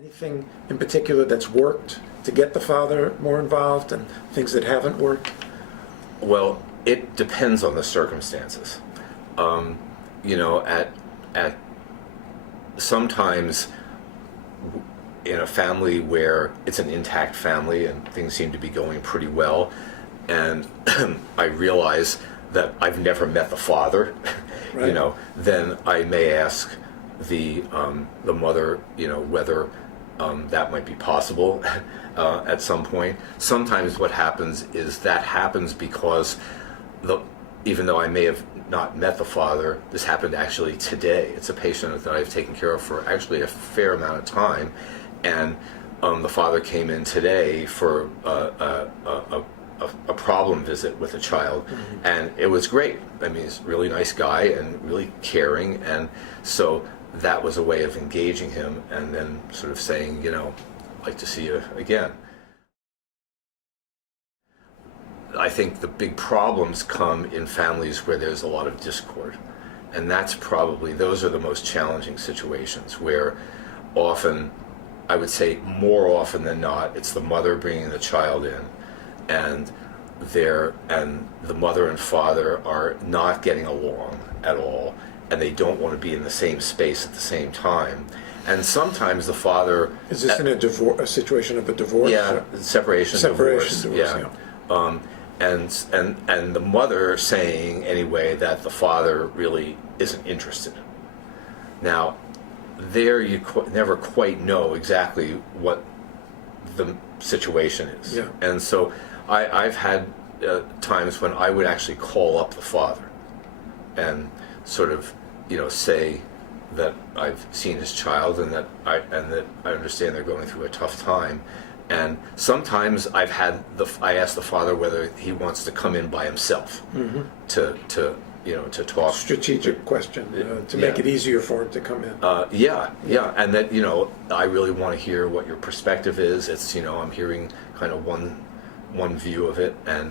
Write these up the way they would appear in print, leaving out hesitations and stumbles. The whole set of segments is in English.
Anything in particular that's worked to get the father more involved and things that haven't worked? Well, it depends on the circumstances. At sometimes in a family where it's an intact family and things seem to be going pretty well, and I realize that I've never met the father, Right. then I may ask the mother, whether that might be possible at some point. Sometimes what happens is that happens because even though I may have not met the father, this happened actually today. It's a patient that I've taken care of for actually a fair amount of time, and the father came in today for a problem visit with a child, Mm-hmm. and it was great. I mean, he's a really nice guy and really caring, and so that was a way of engaging him and then sort of saying, I'd like to see you again. I think the big problems come in families where there's a lot of discord, and those are the most challenging situations, where often, I would say more often than not, it's the mother bringing the child in, and the mother and father are not getting along at all, and they don't want to be in the same space at the same time. And sometimes the father... Is this in a situation of a divorce? Yeah, separation, divorce. Yeah. And the mother saying anyway that the father really isn't interested. Now, there you never quite know exactly what the situation is. Yeah. And so I've had times when I would actually call up the father and sort of, say that I've seen his child and that I understand they're going through a tough time. And sometimes I ask the father whether he wants to come in by himself Mm-hmm. to talk. Strategic question to make it easier for him to come in. And that I really want to hear what your perspective is. It's I'm hearing kind of one view of it, and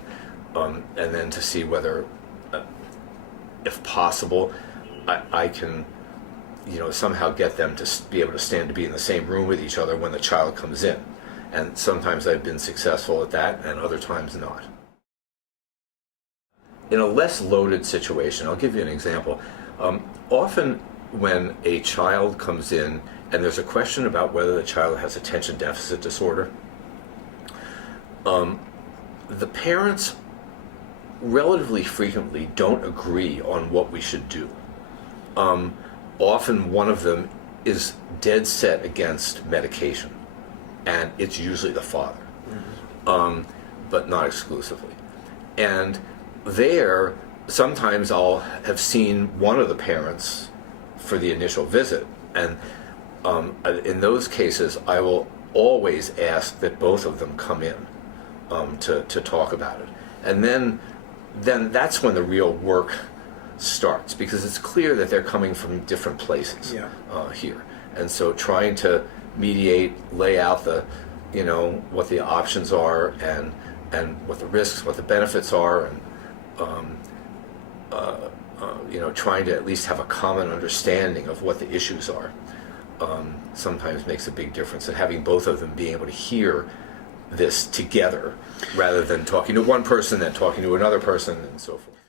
then to see whether, if possible, I can somehow get them to be able to be in the same room with each other when the child comes in. And sometimes I've been successful at that, and other times not. In a less loaded situation, I'll give you an example. Often when a child comes in and there's a question about whether the child has attention deficit disorder, the parents relatively frequently don't agree on what we should do. Often one of them is dead set against medication, and it's usually the father, but not exclusively. And sometimes I'll have seen one of the parents for the initial visit, and in those cases I will always ask that both of them come in to talk about it. And then that's when the real work starts, because it's clear that they're coming from different places here. And so trying to mediate, lay out what the options are, and what the risks, what the benefits are, and trying to at least have a common understanding of what the issues are, sometimes makes a big difference. And having both of them being able to hear this together, rather than talking to one person, then talking to another person, and so forth.